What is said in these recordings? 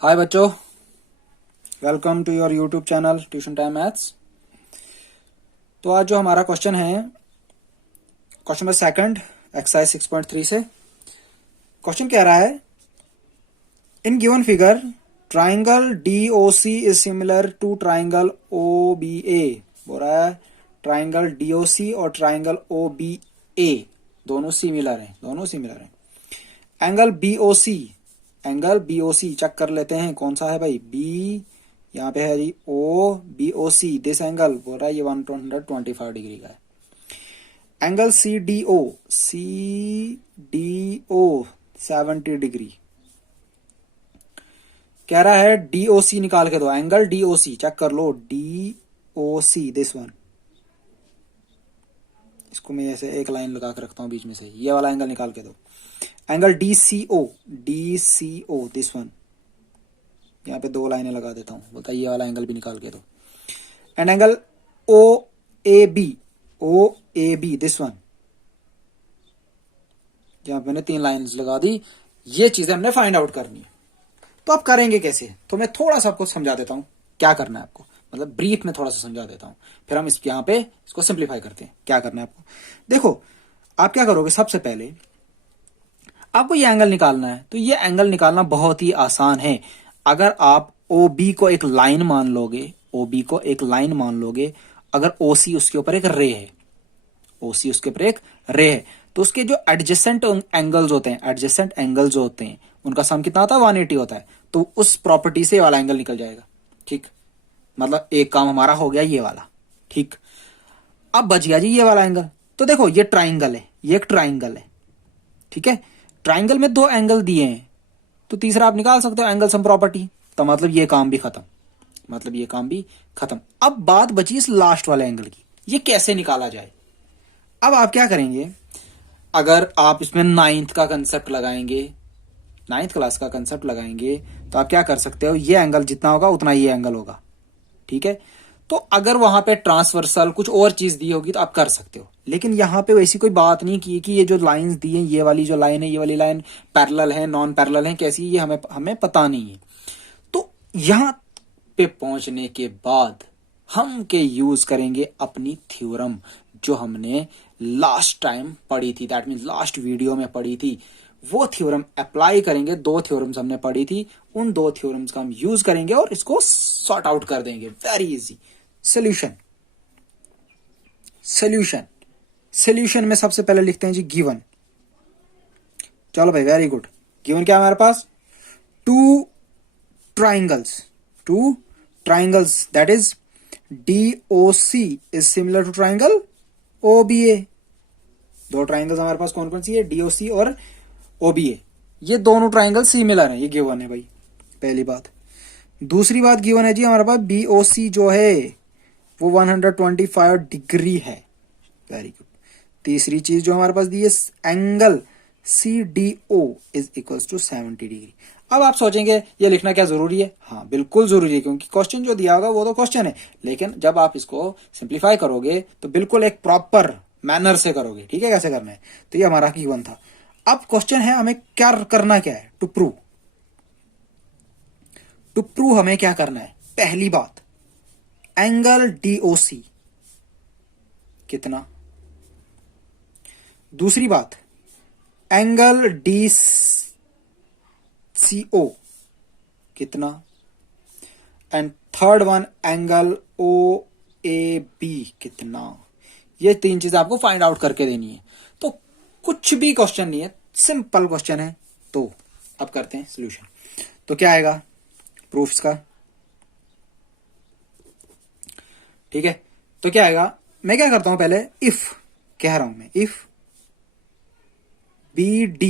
हाय बच्चों, welcome to your YouTube channel tuition time maths. तो आज जो हमारा क्वेश्चन है, क्वेश्चन नंबर सेकंड, एक्सरसाइज 6.3 से क्वेश्चन कह रहा है, in given figure triangle D O C is similar to triangle O B A. बोल रहा है ट्राइंगल डीओसी और ट्राइंगल ओबीए दोनों सिमिलर हैं। एंगल बीओसी चेक कर लेते हैं कौन सा है भाई। बी यहाँ पे है जी, O B O C, this angle बोल रहा है ये 125 डिग्री का है। Angle C D O 70 degree. कह रहा है डीओसी निकाल के दो। एंगल डीओसी चेक कर लो, डीओसी दिस वन। इसको मैं ऐसे एक लाइन लगा के रखता हूं बीच में से, ये वाला एंगल निकाल के दो। एंगल डीसीओ दिस वन, यहाँ पे दो लाइनें लगा देता हूं, बोलता है ये वाला एंगल भी निकाल के दो। And angle O A B this one, यहाँ पे मैंने 3 लाइन्स लगा दी। ये चीजें हमने फाइंड आउट करनी है। तो आप करेंगे कैसे, तो मैं थोड़ा सा आपको समझा देता हूं क्या करना है आपको, मतलब ब्रीफ में थोड़ा सा समझा देता हूं, फिर हम इस यहाँ पे इसको सिंप्लीफाई करते हैं। क्या करना है आपको, देखो आप क्या करोगे, सबसे पहले आपको ये एंगल निकालना है। तो ये एंगल निकालना बहुत ही आसान है। अगर आप ओ बी को एक लाइन मान लोगे, अगर ओ सी उसके ऊपर एक रे है, तो उसके जो एडजेसेंट एंगल्स होते हैं उनका सम कितना होता है, 180 होता है। तो उस प्रॉपर्टी से ये वाला एंगल निकल जाएगा। ठीक, मतलब एक काम हमारा हो गया ये वाला। ठीक, अब बच गया जी ये वाला एंगल। तो देखो ये ट्राइंगल है, ये एक ट्राइंगल है। ठीक है, ट्राइंगल में 2 एंगल दिए हैं, तो तीसरा आप निकाल सकते हो एंगल सम प्रॉपर्टी। तो मतलब ये काम भी खत्म। अब बात बची इस लास्ट वाले एंगल की, ये कैसे निकाला जाए। अब आप क्या करेंगे, अगर आप इसमें 9th का कंसेप्ट लगाएंगे, 9th क्लास का कंसेप्ट लगाएंगे, तो आप क्या कर सकते हो, ये एंगल जितना होगा उतना ये एंगल होगा। ठीक है, तो अगर वहां पे ट्रांसवर्सल कुछ और चीज दी होगी तो आप कर सकते हो, लेकिन यहां पे वैसी कोई बात नहीं की कि ये जो लाइंस दी हैं, ये वाली जो लाइन है, ये वाली लाइन पैरेलल है, नॉन पैरेलल है, कैसी, ये हमें पता नहीं है। तो यहां पे पहुंचने के बाद हम के यूज करेंगे अपनी थ्योरम, जो हमने लास्ट टाइम पढ़ी थी, दैट मीन्स लास्ट वीडियो में पढ़ी थी। वो थ्योरम अप्लाई करेंगे। 2 थ्योरम्स हमने पढ़ी थी, उन 2 थ्योरम्स का हम यूज करेंगे और इसको सॉर्ट आउट कर देंगे। Very easy. सोल्यूशन में सबसे पहले लिखते हैं जी गिवन। चलो भाई, वेरी गुड। गिवन क्या है हमारे पास, two triangles that is DOC is similar to triangle OBA। 2 triangles हमारे पास कौन कौन सी है, DOC और OBA। ये दोनों ट्राइंगल सिमिलर हैं, ये गिवन है भाई, पहली बात। दूसरी बात गिवन है जी हमारे पास BOC जो है वो 125 डिग्री है। Very good. तीसरी चीज जो हमारे पास दी है, angle CDO is equals to 70 degree. अब आप सोचेंगे ये लिखना क्या जरूरी है, हाँ बिल्कुल जरूरी है, क्योंकि क्वेश्चन जो दिया होगा वो तो क्वेश्चन है, लेकिन जब आप इसको सिंप्लीफाई करोगे तो बिल्कुल एक प्रॉपर मैनर से करोगे। ठीक है, कैसे करना है, तो ये हमारा गिवन था। अब क्वेश्चन है हमें क्या करना, क्या है, टू प्रूव हमें क्या करना है। पहली बात, एंगल DOC कितना, दूसरी बात एंगल DCO कितना, and third one angle OAB कितना। ये 3 चीजें आपको फाइंड आउट करके देनी है। तो कुछ भी क्वेश्चन नहीं है, सिंपल क्वेश्चन है। तो अब करते हैं सॉल्यूशन। तो क्या आएगा प्रूफ्स का, ठीक है। तो क्या आएगा, मैं क्या करता हूं पहले, इफ कह रहा हूं मैं, if BD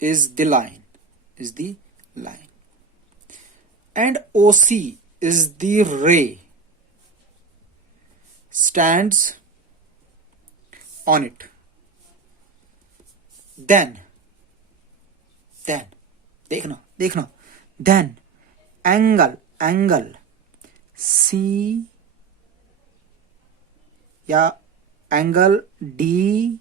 is the line and OC is the ray stands on it, then देखना then एंगल C या angle DOC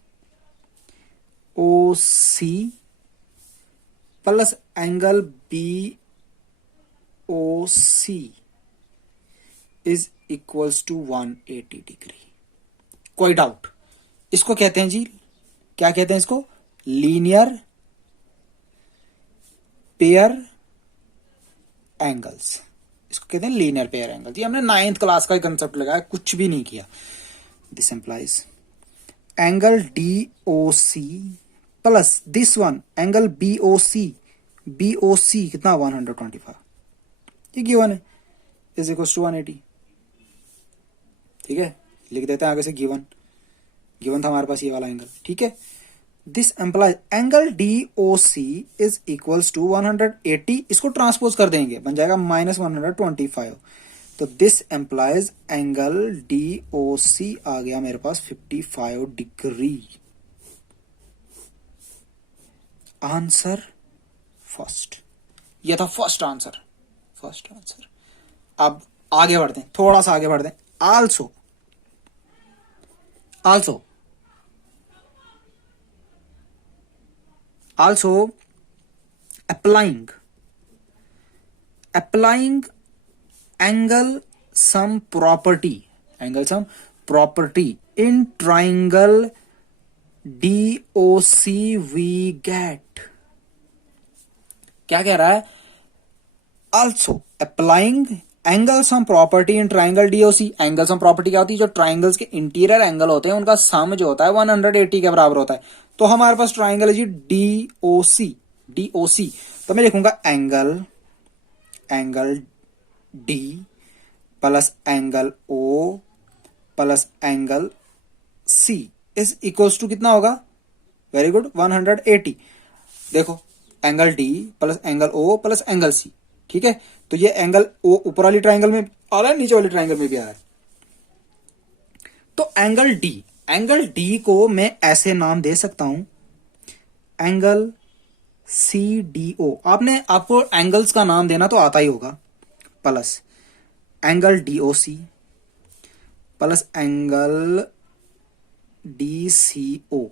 plus angle B O C is equals to 180 degree. कोई डाउट? इसको कहते हैं जी, क्या कहते हैं इसको? Linear pair angles. इसको कहते हैं लीनियर पेयर एंगल्स। ये हमने 9th क्लास का कंसेप्ट लगाया, कुछ भी नहीं किया। This implies angle D O C plus this one angle B O C. B O C कितना? 125। ये गिवन है, इज इक्वल टू 180। ठीक है, लिख देते हैं आगे से गिवन। गिवन था हमारे पास ये वाला एंगल। ठीक है, this implies angle D O C is equals to 180। इसको ट्रांसपोज कर देंगे, बन जाएगा -125। तो this implies angle D O C आ गया मेरे पास 55 डिग्री। Answer first. ये था फर्स्ट आंसर। First answer. अब आगे बढ़ते हैं, थोड़ा सा आगे बढ़ते हैं। Also applying angle sum property in triangle DOC we get। क्या कह रहा है? also applying angle sum property in triangle DOC. Angle sum property क्या होती है? जो ट्राइंगल्स के इंटीरियर एंगल होते हैं उनका सम जो होता है 180 के बराबर होता है। तो हमारे पास ट्राइंगल है जी डीओसी। तो मैं लिखूंगा angle D plus angle O plus angle C is equals to कितना होगा? Very good, 180। देखो, angle D plus angle O plus angle C. ठीक है, तो ये एंगल ओ ऊपर वाली ट्राइंगल में आ रहा है, नीचे वाली ट्राइंगल में भी आ रहा है। तो एंगल डी को मैं ऐसे नाम दे सकता हूं, एंगल सी डी ओ। आपको एंगल्स का नाम देना तो आता ही होगा। Plus angle D O C plus angle D C O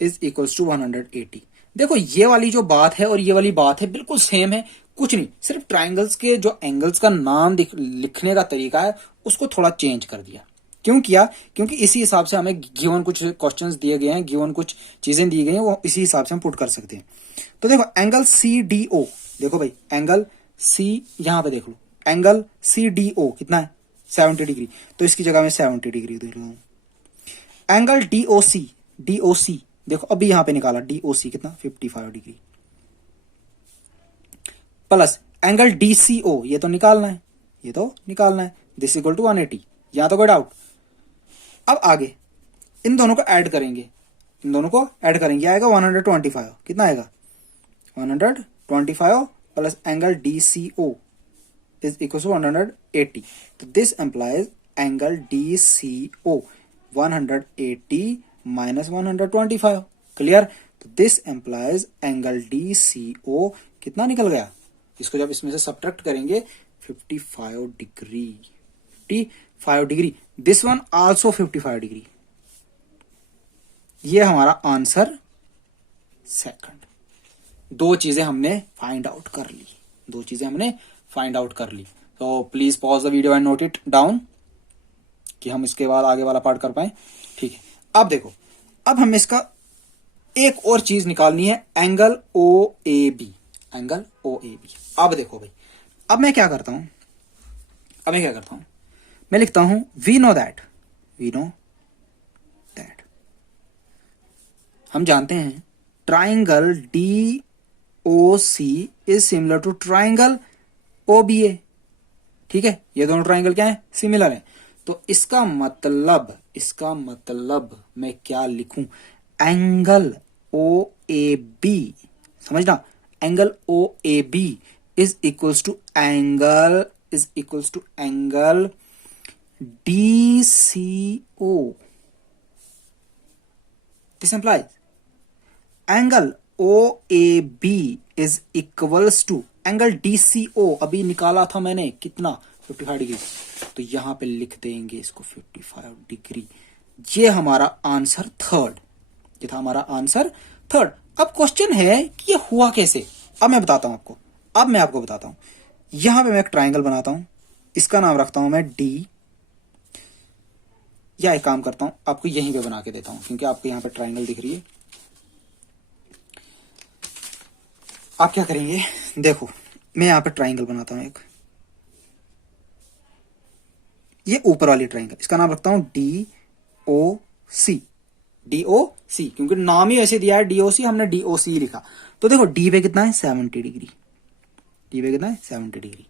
is equals to 180। देखो, ये वाली जो बात है और ये वाली बात है बिल्कुल सेम है, कुछ नहीं, सिर्फ ट्राइंगल्स के जो एंगल्स का नाम लिखने का तरीका है उसको थोड़ा चेंज कर दिया। क्यों किया? क्योंकि इसी हिसाब से हमें गिवन कुछ क्वेश्चंस दिए गए हैं, गिवन कुछ चीजें दी गई हैं, वो इसी हिसाब से हम पुट कर सकते हैं। तो देखो, एंगल सी डी ओ, देखो भाई, एंगल सी, यहां पे देख लो, एंगल सी डी ओ कितना है? 70 डिग्री। तो इसकी जगह में 70 डिग्री दे रहा हूं। एंगल डी ओ सी देखो, अभी यहां पे निकाला, डी ओ सी कितना? 55 डिग्री। प्लस एंगल डीसीओ, ये तो निकालना है, दिस इक्वल टू 180। यहां तो कोई डाउट? अब आगे इन दोनों को ऐड करेंगे, आएगा 125। कितना आएगा? 125 plus angle DCO is equal to 180। तो this implies angle DCO 180 minus 125। Clear? तो दिस एम्प्लाइज एंगल डीसीओ कितना निकल गया? इसको जब इसमें से सब्ट्रैक्ट करेंगे 55 degree. This one also 55 degree. ये हमारा आंसर सेकंड। दो चीजें हमने फाइंड आउट कर ली। तो please pause the video and note it down कि हम इसके बाद आगे वाला पार्ट कर पाए। ठीक है, अब देखो, अब हमें इसका एक और चीज निकालनी है, एंगल ओ ए बी। अब देखो भाई, अब मैं क्या करता हूं, मैं लिखता हूं वी नो दैट हम जानते हैं triangle D O C is similar to triangle O B A. ठीक है, ये दोनों ट्राइंगल क्या है? सिमिलर है। तो इसका मतलब मैं क्या लिखूं? एंगल ओ ए बी, समझना, angle O A B is equals to angle D C O. This implies angle O A B is equals to angle D C O. अभी निकाला था मैंने कितना? 55 डिग्री। तो यहां पे लिख देंगे इसको 55 डिग्री। ये हमारा आंसर थर्ड। अब क्वेश्चन है कि ये हुआ कैसे? अब मैं बताता हूं आपको, अब मैं आपको बताता हूं। यहां पे मैं एक ट्राइंगल बनाता हूं, इसका नाम रखता हूं मैं डी, या एक काम करता हूं आपको यहीं पे बना के देता हूं, क्योंकि आपको यहां पे ट्राइंगल दिख रही है। आप क्या करेंगे, देखो मैं यहां पे ट्राइंगल बनाता हूं एक, ये ऊपर वाली ट्राइंगल, इसका नाम रखता हूं डी ओ सी। डी ओ सी, क्योंकि नाम ही ऐसे दिया है डी ओ सी, हमने डी ओ सी लिखा। तो देखो डी पे कितना है 70 डिग्री, डी पे कितना है 70 डिग्री।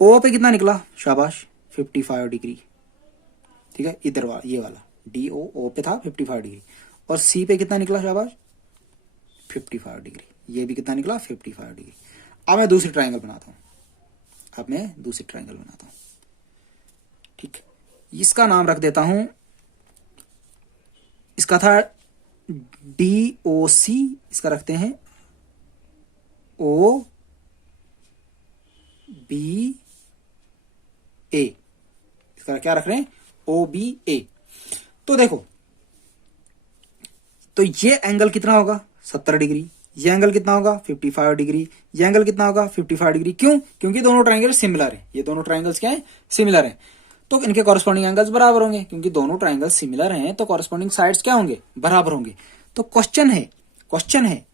ओ पे कितना निकला, शाबाश 55 डिग्री, ठीक है, इधर वाला ये वाला डी ओ पे था 55 डिग्री, और सी पे कितना निकला, शाबाश 55 डिग्री, ये भी कितना निकला 55 डिग्री। अब मैं दूसरी ट्राइंगल बनाता हूं, अब मैं दूसरी ट्राइंगल बनाता हूं, ठीक है, इसका नाम रख देता हूं, इसका था डी ओ सी, इसका रखते हैं ओ बी ए, इसका क्या रख रहे हैं ओ बी ए। तो देखो, तो ये एंगल कितना होगा 70 डिग्री, ये एंगल कितना होगा 55 डिग्री, ये एंगल कितना होगा 55 डिग्री। क्यों, क्योंकि दोनों ट्राइंगल सिमिलर है, ये दोनों ट्राइंगल्स क्या है, सिमिलर है, तो इनके कॉरस्पॉन्डिंग एंगल्स बराबर होंगे, क्योंकि दोनों ट्राइंगल सिमिलर हैं तो कॉरस्पॉन्डिंग साइड्स क्या होंगे, बराबर होंगे। तो क्वेश्चन है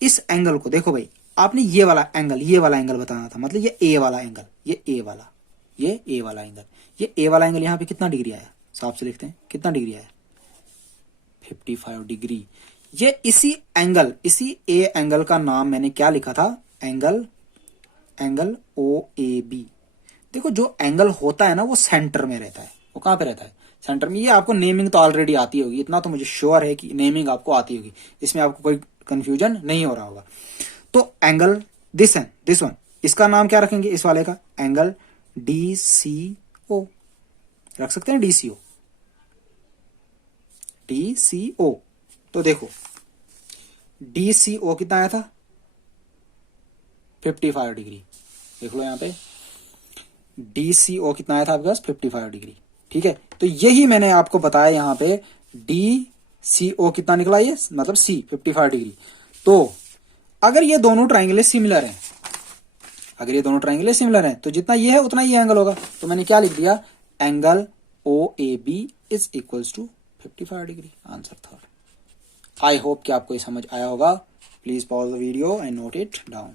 इस एंगल को, देखो भाई आपने ये वाला एंगल बताना था, मतलब ये ए वाला एंगल, ये ए वाला एंगल, ये ए वाला एंगल यहाँ पे कितना डिग्री आया, साफ से लिखते हैं कितना डिग्री आया 55 डिग्री। ये इसी ए एंगल का नाम मैंने क्या लिखा था, एंगल ओ ए बी। देखो जो एंगल होता है ना वो सेंटर में रहता है, वो कहां पे रहता है, सेंटर में। ये आपको नेमिंग तो ऑलरेडी आती होगी, इतना तो मुझे श्योर है कि नेमिंग आपको आती होगी, इसमें आपको कोई कंफ्यूजन नहीं हो रहा होगा। तो एंगल दिस वन, इसका नाम क्या रखेंगे, इस वाले का एंगल डी सी ओ रख सकते हैं, डी सी ओ। तो देखो डी सी ओ कितना आया था 55 डिग्री, देख लो यहां पे डी सी ओ कितना आया था आपके पास 55 डिग्री, ठीक है। तो यही मैंने आपको बताया यहाँ पे डी सी ओ कितना निकला, ये मतलब सी 55 डिग्री। तो अगर ये दोनों ट्राइंगल सिमिलर हैं, तो जितना ये है उतना ये एंगल होगा। तो मैंने क्या लिख दिया, angle O A B is equals to 55 degree, answer था। आई होप कि आपको ये समझ आया होगा। Please pause the video and note it down.